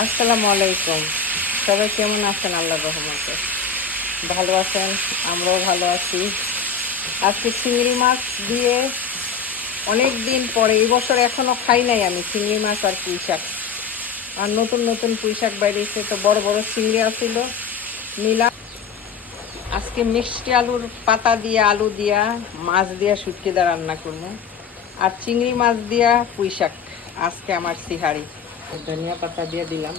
আসসালামু আলাইকুম। সবাই কেমন আছেন? আল্লাহর রহমতে ভালো আছেন, আমরাও ভালো আছি। আজকে চিংড়ি মাছ দিয়ে অনেক দিন পরে, এই বছর এখনো খাই নাই আমি চিংড়ি মাছ আর পুঁই শাক। আর নতুন নতুন পুঁই শাক বাইরেছে, তো বড় বড় চিংড়ি আসছিল নিলাম। আজকে মিষ্টি আলুর পাতা দিয়ে, আলু দিয়া, মাছ দিয়া শুটকি দা রান্না করবো, আর চিংড়ি মাছ দিয়া পুঁই শাক আজকে আমার সিহারি। ধনিয়া পাতা দিয়ে দিলাম।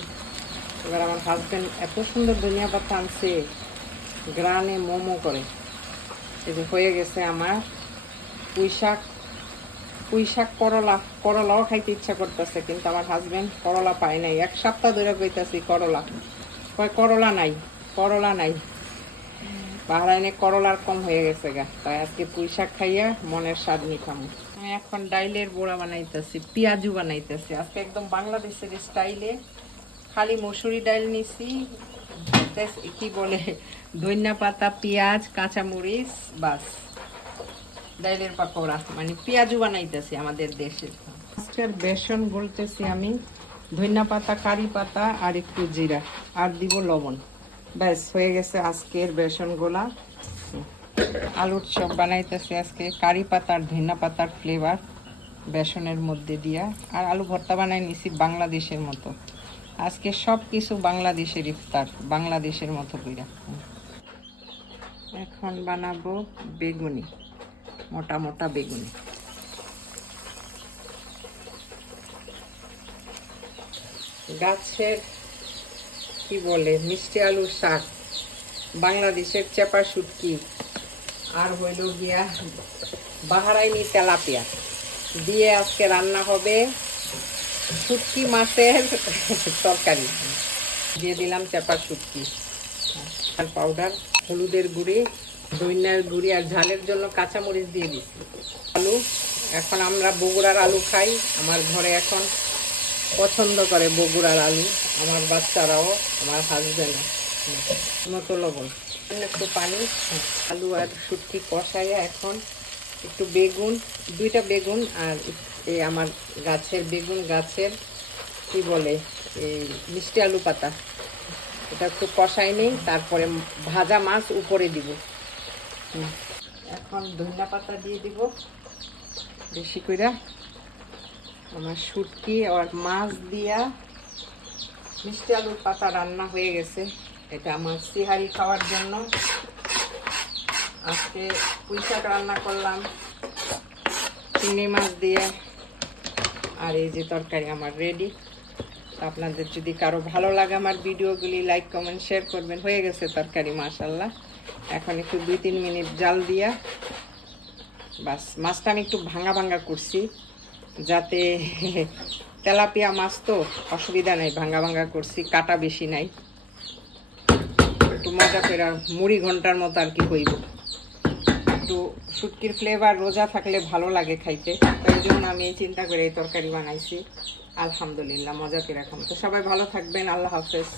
এবার আমার হাজব্যান্ড এত সুন্দর ধনিয়া পাতা আনছে, গ্রানে মোমো করে। এই যে হয়ে গেছে আমার পুঁই শাক। পুঁই শাক করলাও খাইতে ইচ্ছা করতেছে, কিন্তু আমার হাজব্যান্ড করলা পায় নাই। এক সপ্তাহ ধরে কইতাছি করলা, কয় করলা নাই, করলা নাই। বাহরাইনে করলার কম হয়ে গেছে গা, তাই আজকে পুঁই শাক খাইয়া মনের স্বাদ নিতাম। আমি এখন ডাইলের বড়া বানাইতেছি, পেঁয়াজু বানাইতেছি আজকে একদম বাংলাদেশের স্টাইলে। খালি মসুরি ডাল নিছি, কি বলে, ধনিয়া পাতা, পেঁয়াজ, কাঁচামরিচ, বাস ডাইলের পাকোড়া, মানে পেঁয়াজু বানাইতেছি আমাদের দেশে। আজকের বেসন বলতেছি আমি, ধনিয়া পাতা, কারি পাতা আর একটু জিরা, আর দিব লবণ। ব্যাস হয়ে গেছে আজকের বেসন গোলা। আলুর চপ বানাইতেছি আজকে, কারি পাতা আর ধনিয়া পাতার ফ্লেভার বেসনের মধ্যে দিয়া। আর আলু ভর্তা বানাই নিছি বাংলাদেশের মতো। আজকে সব কিছু বাংলাদেশের ইফতার, বাংলাদেশের মতো কইরা। এখন বানাবো বেগুনি, মোটা মোটা বেগুনি। গাছের কি বলে মিষ্টি আলুর শাক, বাংলাদেশের চেপা শুটকি, আর হইল গিয়া বাহারাইনি তেলাপিয়া দিয়ে আজকে রান্না হবে শুটকি মাছের তরকারি। দিয়ে দিলাম চেপা শুটকি, আর পাউডার, হলুদের গুঁড়ি, ধনিয়ার গুঁড়ি, আর ঝালের জন্য কাঁচামরিচ দিয়ে দিচ্ছি। আলু, এখন আমরা বগুড়ার আলু খাই, আমার ঘরে এখন পছন্দ করে বগুড়ার আলু, আমার বাচ্চারাও, আমার হাজব্যান্ড। মতো লবণ, একটু পানি, আলু আর শুটকি কষাইয়া এখন একটু বেগুন, 2টা বেগুন, আর এই আমার গাছের বেগুন, গাছের কি বলে এই মিষ্টি আলু পাতা, এটা একটু কষাই নেই, তারপরে ভাজা মাছ উপরে দিব। এখন ধনিয়া পাতা দিয়ে দিব বেশি করে। আমার শুটকি আর মাছ দিয়া মিষ্টি আলুর পাতা রান্না হয়ে গেছে। এটা আমার সিহারি খাওয়ার জন্য। আজকে পুঁই শাক রান্না করলাম চিংড়ি মাছ দিয়ে, আর এই যে তরকারি আমার রেডি। আপনাদের যদি কারো ভালো লাগে আমার ভিডিওগুলি, লাইক কমেন্ট শেয়ার করবেন। হয়ে গেছে তরকারি মাশাল্লাহ। এখন একটু 2-3 মিনিট জাল দিয়া বাস। মাছটা আমি একটু ভাঙা ভাঙা করছি, যাতে তেলাপিয়া মাছ তো অসুবিধা নাই, ভাঙা ভাঙা করছি, কাটা বেশি নাই। একটু মজা করে মুড়ি ঘন্টার মতো আর কি হইব। একটু শুটকির ফ্লেভার রোজা থাকলে ভালো লাগে খাইতে, তাই জন্য আমি এই চিন্তা করে এই তরকারি বানাইছি। আলহামদুলিল্লাহ মজা করে। এখন তো সবাই ভালো থাকবেন, আল্লাহ হাফেজ।